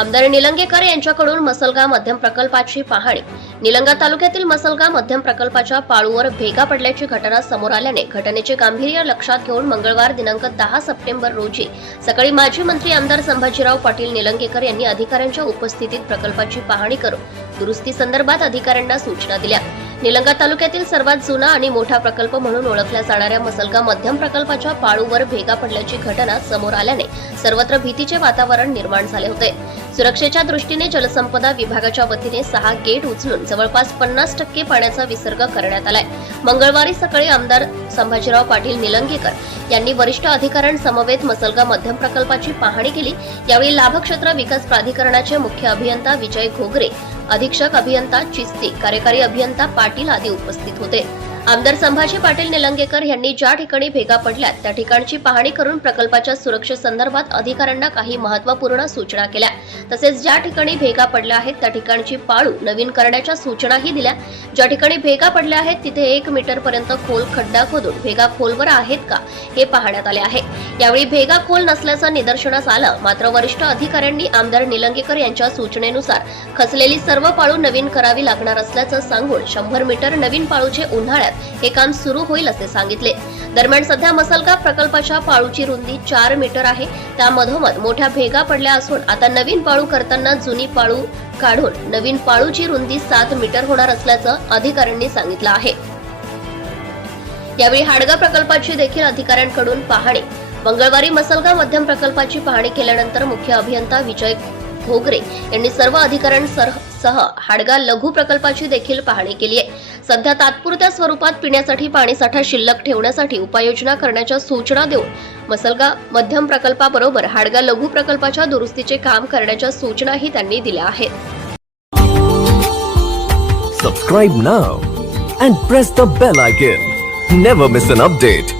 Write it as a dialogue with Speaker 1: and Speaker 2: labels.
Speaker 1: आमदार निलंगेकर यांच्याकडून मसलगा मध्यम प्रकल्पाची पाहणी. निलंगा तालुक्यातील मसलगा मध्यम प्रकल्पाच्या पाळूवर भेगा पडल्याची घटना समोर आल्याने घटनेचे गांभीर्य लक्षात घेऊन मंगळवार दिनांक दहा सप्टेंबर रोजी सकाळी माजी मंत्री आमदार संभाजीराव पाटील निलंगेकर यांनी अधिकाऱ्यांच्या उपस्थितीत प्रकल्पाची पाहणी करून दुरुस्ती संदर्भात अधिकाऱ्यांना सूचना दिल्या. निलंगा तालुक्यातील सर्वात जुना आणि मोठा प्रकल्प म्हणून ओळखल्या जाणाऱ्या मसलगा मध्यम प्रकल्पाच्या पाळूवर भेगा पडल्याची घटना समोर आल्याने सर्वत्र भीतीचे वातावरण निर्माण झाले होते. सुरक्षेच्या दृष्टीने जलसंपदा विभागाच्या वतीने सहा गेट उचलून जवळपास पन्नास टक्के पाण्याचा विसर्ग करण्यात आलाय. मंगळवारी सकाळी आमदार संभाजीराव पाटील निलंगेकर यांनी वरिष्ठ अधिकाऱ्यांसमवेत मसलगा मध्यम प्रकल्पाची पाहणी केली. यावेळी लाभक्षेत्र विकास प्राधिकरणाचे मुख्य अभियंता विजय घोगरे अधीक्षक अभियंता चिस्ती कार्यकारी अभियंता पाटील आदी उपस्थित होते. आमदार संभाजी पाटील निलंगेकर यांनी ज्या ठिकाणी भेगा पडल्यात त्या ठिकाणची पाहणी करून प्रकल्पाच्या सुरक्षेसंदर्भात अधिकाऱ्यांना काही महत्त्वपूर्ण सूचना केल्या. तसेच ज्या ठिकाणी भेगा पडल्या आहेत त्या ठिकाणची पाळू नवीन करण्याच्या सूचनाही दिल्या. ज्या ठिकाणी भेगा पडल्या आहेत तिथे एक मीटर पर्यंत खोल खड्डा खोदून भेगा खोलवर आहेत का हे पाहण्यात आले आहे. यावेळी भेगा खोल नसल्याचं निदर्शनास आलं. मात्र वरिष्ठ अधिकाऱ्यांनी आमदार निलंगेकर यांच्या सूचनेनुसार खचलेली सर्व पाळू नवीन करावी लागणार असल्याचं सांगून शंभर मीटर नवीन पाळूचे उन्हाळ्यात हे काम सुरू होईल असे सांगितले. दरम्यान सध्या मसलका प्रकल्पाच्या पाळूची रुंदी चार मीटर आहे. त्यामधोमध मोठ्या भेगा पडल्या असून आता नवीन पाळू करताना जुनी पाळू काढून नवीन पाळूची रुंदी सात मीटर होणार असल्याचं अधिकाऱ्यांनी सांगितलं आहे. यावेळी हाडगा प्रकल्पाची देखील अधिकाऱ्यांकडून पाहणी. मंगळवारी मसलगाव मध्यम प्रकल्पाची पाहणी केल्यानंतर मुख्य अभियंता विजय भोगरे यांनी सर्व अधिकाऱ्यांसह हाडगा लघु प्रकल्पाची देखील पाहणी केली आहे सध्या तात्पुरत्या स्वरूपात पिण्यासाठी पाणीसाठा शिल्लक ठेवण्यासाठी उपाययोजना करण्याच्या सूचना देऊन मसलगा मध्यम प्रकल्पाबरोबर हाडगा लघु प्रकल्पाच्या दुरुस्तीचे काम करण्याच्या सूचनाही त्यांनी दिल्या आहेत
Speaker 2: Subscribe now and press the bell icon. Never miss an update.